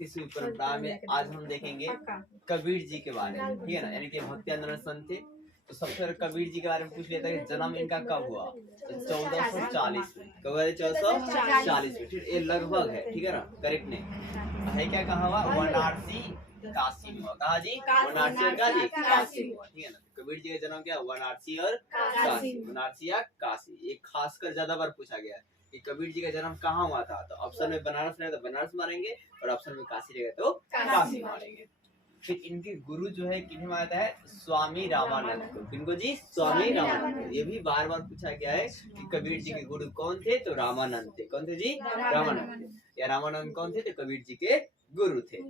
किसी परंपरा में आज हम देखेंगे कबीर जी के बारे में, ठीक है ना। यानी कि भक्ति आंदोलन संत थे। तो सबसे पहले कबीर जी के बारे में पूछ लेते हैं जन्म इनका कब हुआ। तो 1440 में। कब हुआ? 1440 में। ठीक, ये लगभग है, ठीक है ना, करेक्ट नहीं है। क्या कहा हुआ? वाराणसी काशी में हुआ। कहा जी? वाराणसी और काशी हुआ, ठीक है ना। कबीर जी का जन्म क्या? वाराणसी और काशी। वाराणसी या काशी, ये खासकर ज्यादा बार पूछा गया है कि कबीर जी का जन्म कहाँ हुआ था। तो ऑप्शन में बनारस रहेगा तो बनारस मारेंगे, और ऑप्शन में काशी रहेगा तो काशी मारेंगे। फिर इनके गुरु जो है किन्हें माना जाता है? स्वामी रामानंद को। किनको जी? स्वामी रामानंद। ये भी बार बार पूछा गया है कि कबीर जी के गुरु कौन थे? तो रामानंद थे। कौन थे जी? रामानंद थे। या रामानंद कौन थे? तो कबीर जी के गुरु थे।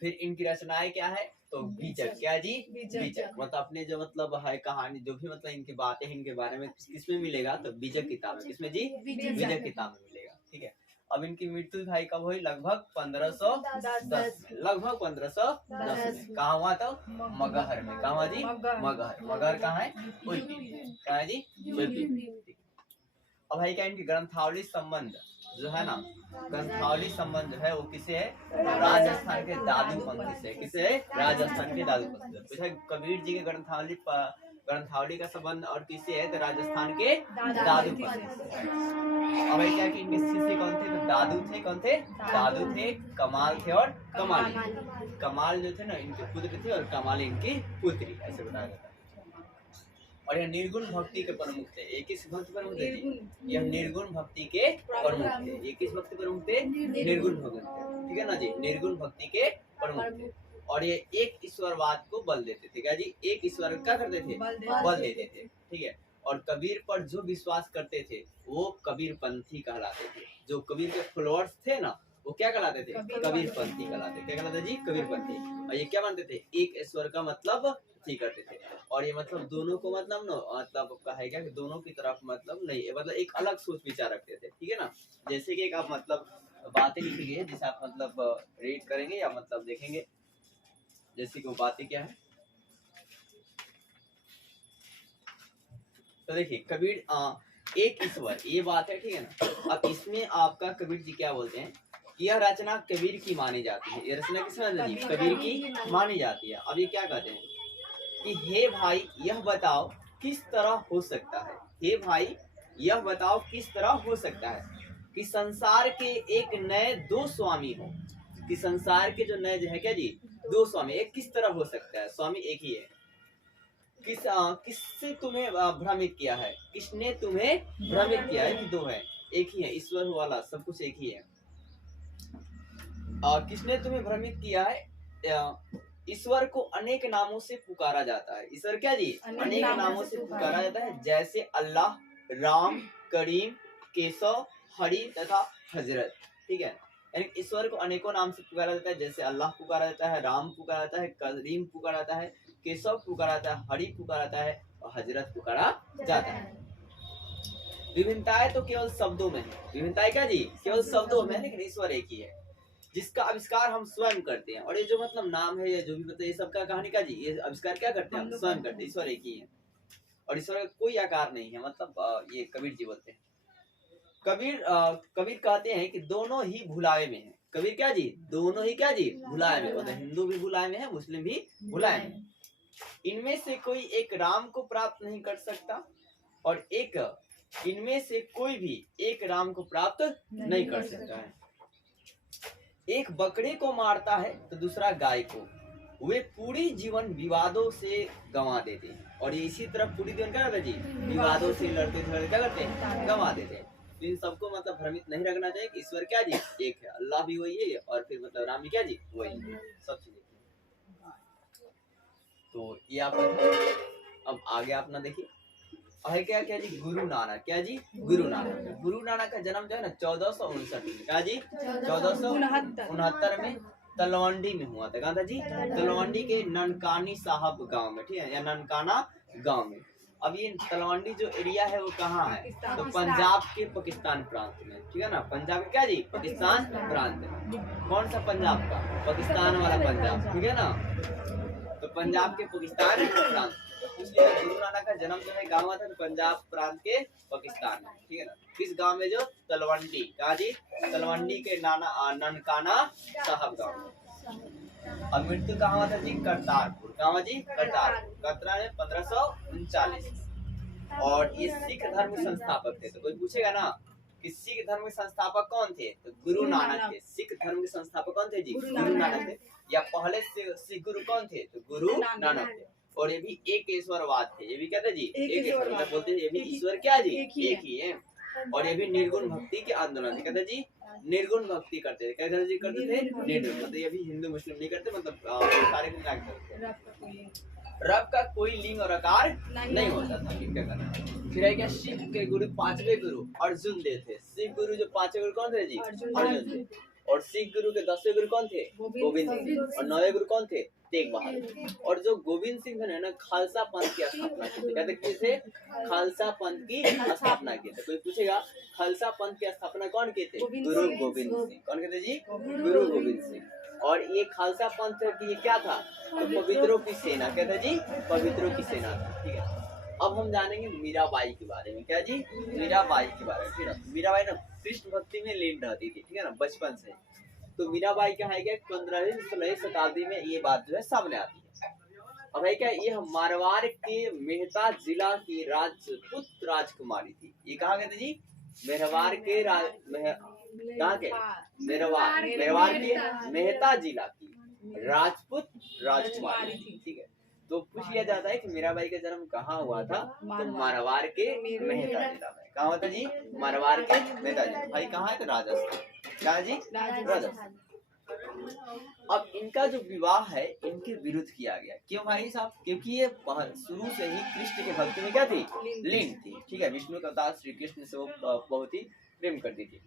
फिर इनकी रचनाएं क्या है? तो बीजक। क्या जी? बीजक। मतलब अपने जो मतलब है कहानी, जो भी मतलब इनकी बातें हैं, इनके बारे में किसमें मिलेगा? तो बीजक किताब में। किसमें जी? बीजक किताब में मिलेगा, ठीक है। अब इनकी मृत्यु भाई कब हुई? लगभग 1510 में। लगभग 1510 में। कहाँ हुआ? तो मगहर में। कहाँ हुआ जी? मगहर। मगहर कहाँ है? यूपी में। कहाँ है जी? यूपी। अब भाई क्या इनकी ग्रंथावली संबंध जो है ना, ग्रंथावली संबंध है वो किसे है? राजस्थान के दादूपंथी से। किसे है? राजस्थान के दादूपंथी से। कबीर जी के ग्रंथावली का संबंध और किसे है? तो राजस्थान के दादूपंथी से। अब क्या कि इनके शिष्य कौन थे? तो दादू थे। कौन थे? दादू थे, कमाल थे और कमाली। कमाल जो थे ना इनके पुत्र थे, और कमाली इनकी पुत्री, ऐसे बताया जाता है। और यह निर्गुण भक्ति के प्रमुख थे। ये किस भक्ति प्रमुख थे? यह निर्गुण भक्ति के प्रमुख थे। ये किस भक्ति प्रमुख थे? निर्गुण भक्ति, ठीक है ना जी। निर्गुण भक्ति के प्रमुख थे। और ये एक ईश्वरवाद को बल देते थे। क्या जी? एक ईश्वर क्या करते थे? बल देते थे, ठीक है। और कबीर पर जो विश्वास करते थे वो कबीर पंथी कहलाते थे। जो कबीर के फॉलोअर्स थे ना, वो क्या कहलाते थे? कबीर पंथी कहलाते। क्या कहलाते जी? कबीर पंथी। और ये क्या मानते थे? एक ईश्वर का मतलब ठीक करते थे। और ये मतलब दोनों को मतलब न मतलब कहा गया कि दोनों की तरफ मतलब नहीं, मतलब एक अलग सोच विचार रखते थे, ठीक है ना। जैसे कि एक आप मतलब बातें लिखी गई है जिसे आप मतलब रीड करेंगे या मतलब देखेंगे। जैसे कि वो बातें क्या है, तो देखिए कबीर एक ईश्वर, ये बात है, ठीक है ना। अब इसमें आपका कबीर जी क्या बोलते हैं कि यह रचना कबीर की मानी जाती है। ये रचना किस मानी? कबीर की मानी जाती है। अब ये क्या कहते हैं कि हे भाई यह बताओ किस तरह हो सकता है, हे भाई यह बताओ किस तरह हो सकता है कि संसार के एक नए दो स्वामी हो। कि संसार के जो नए है क्या जी? दो स्वामी। एक किस तरह हो सकता है? स्वामी एक ही है। किससे तुम्हें भ्रमित किया है? किसने तुम्हें भ्रमित किया है कि दो है? एक ही है, ईश्वर वाला सब कुछ एक ही है। किसने तुम्हें भ्रमित किया है? ईश्वर को अनेक नामों से पुकारा जाता है। ईश्वर क्या जी? अनेक नामों से पुकारा जाता है, जैसे अल्लाह, राम, करीम, केशव, हरि तथा हजरत, ठीक है। यानी ईश्वर को अनेकों नाम से पुकारा जाता है, जैसे अल्लाह पुकारा जाता है, राम पुकारा जाता है, करीम पुकारा जाता है, केशव पुकारा जाता है, हरि पुकारा जाता है और हजरत पुकारा जाता है। विभिन्नताएं तो केवल शब्दों में है। विभिन्नताएं क्या जी? केवल शब्दों में है, लेकिन ईश्वर एक ही है जिसका आविष्कार हम स्वयं करते हैं। और ये जो मतलब नाम है या जो भी मतलब ये सबका कहानी का जी, ये आविष्कार क्या करते हैं? हम स्वयं करते हैं। ईश्वर एक ही है और ईश्वर का कोई आकार नहीं है। मतलब ये कबीर जी बोलते हैं। कबीर कहते हैं कि दोनों ही भुलावे में है। कबीर क्या जी? दोनों ही क्या जी? भुलावे में। मतलब हिंदू भी भुलावे में है, मुस्लिम भी भुलावे में है। इनमें से कोई एक राम को प्राप्त नहीं कर सकता और एक इनमें से कोई भी एक राम को प्राप्त नहीं कर सकता है। एक बकरे को मारता है तो दूसरा गाय को। वे पूरी जीवन विवादों से गंवा देते हैं। और ये इसी तरह पूरी जीवन क्या करते जी? विवादों से लड़ते थे, क्या करते हैं? गंवा देते हैं। तो इन सबको मतलब भ्रमित नहीं रखना चाहिए कि ईश्वर क्या जी? एक है। अल्लाह भी वही है और फिर मतलब राम भी क्या जी? वही है। सब चीजें। तो ये आप अब आगे अपना देखिए। है क्या क्या जी? गुरु नानक। क्या जी? गुरु नानक। गुरु नानक का जन्म जो है ना 1459 में। क्या जी? 1469 में तलवंडी में हुआ था। कहाँ था जी? तलवंडी के ननकानी साहब गांव में, ठीक है, या ननकाना गांव में। अब ये तलवंडी जो एरिया है वो कहाँ है? तो पंजाब के पाकिस्तान प्रांत में, ठीक है ना। पंजाब क्या जी? पाकिस्तान प्रांत में। कौन सा पंजाब का? पाकिस्तान वाला पंजाब, ठीक है ना। तो पंजाब के पाकिस्तान प्रांत पूछ लिया गुरु नानक का जन्म जो है गाँव हुआ था तो पंजाब प्रांत के पाकिस्तान में, ठीक है ना। किस गांव में, जो तलवंडी, कहा जी, तलवंडी के ननकाना साहब गांव में। और मृत्यु कहाँ हुआ था जी, करतारपुर, कहाँ हुआ जी, करतारपुर, कतरा में 1539। और ये सिख धर्म के संस्थापक थे। तो कोई पूछेगा ना कि सिख धर्म के संस्थापक कौन थे, तो गुरु नानक थे। सिख धर्म के संस्थापक कौन थे जी, गुरु नानक थे। या पहले सिख गुरु कौन थे, तो गुरु नानक थे। और ये भी एक ईश्वरवाद थे, ये भी क्या थे जी, एक ईश्वर, मतलब बोलते हैं ये भी ईश्वर क्या जी, एक ही है। और ये भी निर्गुण भक्ति के आंदोलन थे, कहते जी निर्गुण भक्ति करते थे, कहते जी करते थे निर्गुण, मतलब ये भी हिंदू मुस्लिम नहीं करते, मतलब सारे को मिला करते। रब का कोई लिंग और आकार नहीं होता था, क्या करना। फिर है क्या, सिख के गुरु, पांचवे गुरु अर्जुन देव थे। सिख गुरु जो पांचवे गुरु कौन थे जी, अर्जुन थे। और सिख गुरु के 10वें गुरु कौन थे, गोविंद सिंह। और 9वें गुरु कौन थे, तेग बहादुर। और जो गोविंद सिंह थे ना, खालसा पंथ की स्थापना की थी, कहते किसे, खालसा पंथ की स्थापना की थी। कोई पूछेगा खालसा पंथ की स्थापना कौन किए थे, गुरु गोविंद सिंह। कौन कहते जी, गुरु गोविंद सिंह। और ये खालसा पंथ की ये क्या था, तो पवित्रों की सेना, कहते जी पवित्रों की सेना था, ठीक है। अब हम जानेंगे मीराबाई के बारे में, क्या जी, मीराबाई के बारे में। फिर मीराबाई ना कृष्ण भक्ति में लीन रहती थी, ठीक है ना, बचपन से। तो मीराबाई क्या है क्या, 15वीं-16वीं शताब्दी में ये बात जो है सामने आती है। अब है क्या, ये मारवाड़ के मेहता जिला की राजपूत राजकुमारी थी। ये कहाँ गए थे जी, मेरवाड़ के कहाँ के, मेरवाड़ के मेहता जिला की राजपूत राजकुमारी थी, ठीक है। तो पूछ लिया जाता है कि मीराबाई का जन्म कहाँ हुआ था, तो मारवाड़ के मेहता जिला में। कहाँ होता जी, मारवाड़ के मेहता जिला। भाई कहाँ है, तो राजस्थान, क्या जी, राजस्थान। अब इनका जो विवाह है इनके विरुद्ध किया गया, क्यों भाई साहब, क्योंकि ये शुरू से ही कृष्ण के भक्ति में क्या थी, लीन थी, ठीक है। विष्णु के अवतार श्री कृष्ण से वो बहुत ही प्रेम करती थी।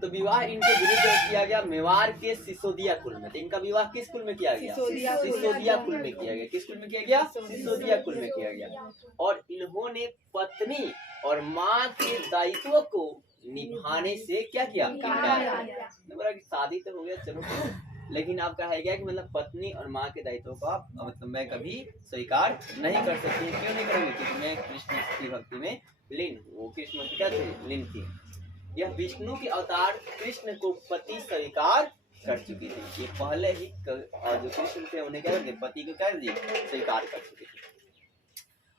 तो विवाह इनके विरुद्ध किया गया मेवाड़ के सिसोदिया कुल में। तो इनका विवाह किस कुल में किया गया, सिसोदिया कुल में किया गया। किस कुल में किया गया, सिसोदिया कुल में किया गया। और इन्होंने पत्नी और माँ के दायित्व को निभाने से क्या किया, कि शादी तो हो गया चलो, लेकिन आपका है क्या कि मतलब पत्नी और माँ के दायित्व को आप मतलब मैं कभी स्वीकार नहीं कर सकती। क्यों नहीं करूंगी, क्योंकि मैं कृष्ण की भक्ति में लीन हूँ। वो कृष्ण क्या थे, लीन थी। यह विष्णु के अवतार कृष्ण को पति स्वीकार कर चुकी थी। ये पहले ही जो कृष्ण थे उन्हें क्या, पति को क्या स्वीकार कर चुकी थी।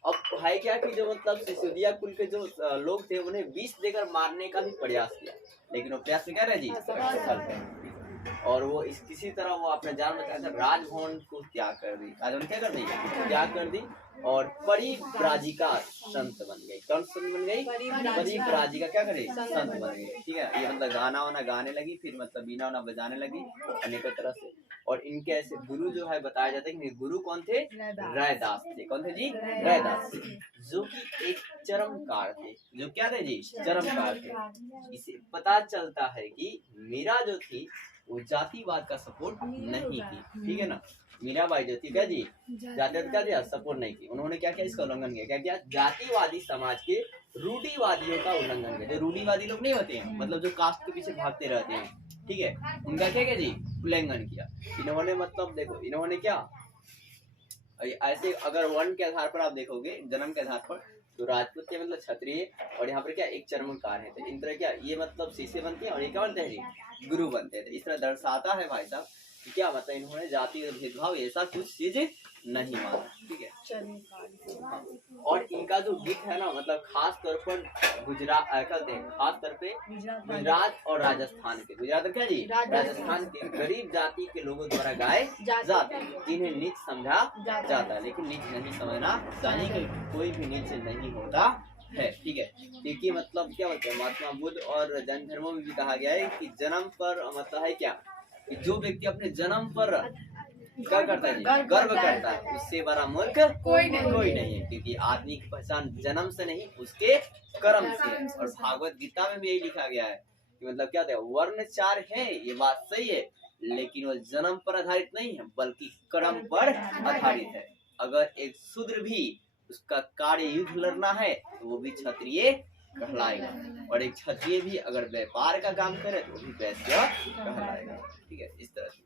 अब है क्या कि जो मतलब सिसोदिया कुल के जो लोग थे उन्हें विष देकर मारने का भी प्रयास किया, लेकिन वो प्रयास क्या रहे जी, सफल रहे। और वो किसी तरह वो अपने जान बचाकर राजभवन को त्याग कर दी। राजभवन क्या कर दी, त्याग कर दी। और परिव्राजिका संत बन गई। कौन संत बन गई, परिव्राजिका क्या करे, संत बन गई, ठीक है। ये मतलब गाना वाना गाने लगी, फिर मतलब बीना वाना बजाने लगी अनेकों तरह से। और इनके ऐसे गुरु जो है बताया जाता है कि गुरु कौन थे, रैदास थे। कौन थे जी, रैदास, जो कि एक चरमकार थे। जो क्या थे जी, चरमकार थे। इसे पता चलता है कि मीरा जो थी वो जातिवाद का सपोर्ट नहीं की, ठीक है ना। मीराबाई जो थी क्या जी, जातिवाद का दिया सपोर्ट नहीं की। उन्होंने क्या किया, इसका उल्लंघन किया। क्या किया, जातिवादी समाज के रूढ़िवादियों का उल्लंघन किया। जो रूढ़िवादी लोग नहीं होते हैं, मतलब जो कास्ट के पीछे भागते रहते हैं, ठीक है, उनका क्या किया जी, उल्लंघन किया। इन्होंने मतलब देखो, इन्होंने क्या ऐसे अगर वर्ण के आधार पर आप देखोगे, जन्म के आधार पर, तो राजपूत के मतलब क्षत्रिय, और यहाँ पर क्या एक चर्मकार है। तो इन तरह क्या ये मतलब शीशे बनते हैं और ये क्या बनते हैं जी, गुरु बनते हैं। तो इस तरह दर्शाता है भाई साहब कि क्या मतलब इन्होंने जाति भेदभाव ऐसा कुछ चीज नहीं माना, ठीक है। और इनका जो गीत है ना, मतलब खास तौर पर गुजरात, खास तौर पे गुजरात और राजस्थान के, गुजरात क्या जी, राजस्थान के गरीब जाति के लोगों द्वारा गाए जाते हैं, जिन्हें नीच समझा जाता है। लेकिन नीच नहीं समझना चाहिए, कि कोई भी नीच नहीं होता है, ठीक है। क्योंकि मतलब क्या बोलते हैं, महात्मा बुद्ध और जैन धर्मों में भी कहा गया है कि जन्म पर मतलब है क्या, कि जो व्यक्ति अपने जन्म पर क्या करता है, गर्व करता है, उससे बड़ा मूर्ख कोई नहीं है। क्योंकि आदमी की पहचान जन्म से नहीं उसके कर्म से है। और भागवत गीता में भी यही लिखा गया है कि मतलब क्या है, वर्ण चार है, ये बात सही है, लेकिन वो जन्म पर आधारित नहीं है बल्कि कर्म पर आधारित है। अगर एक शूद्र भी उसका कार्य युद्ध लड़ना है तो वो भी क्षत्रिय कहलाएगा, और एक क्षत्रिय भी अगर व्यापार का काम करे तो वो भी वैश्य कहलाएगा, ठीक है। इस तरह से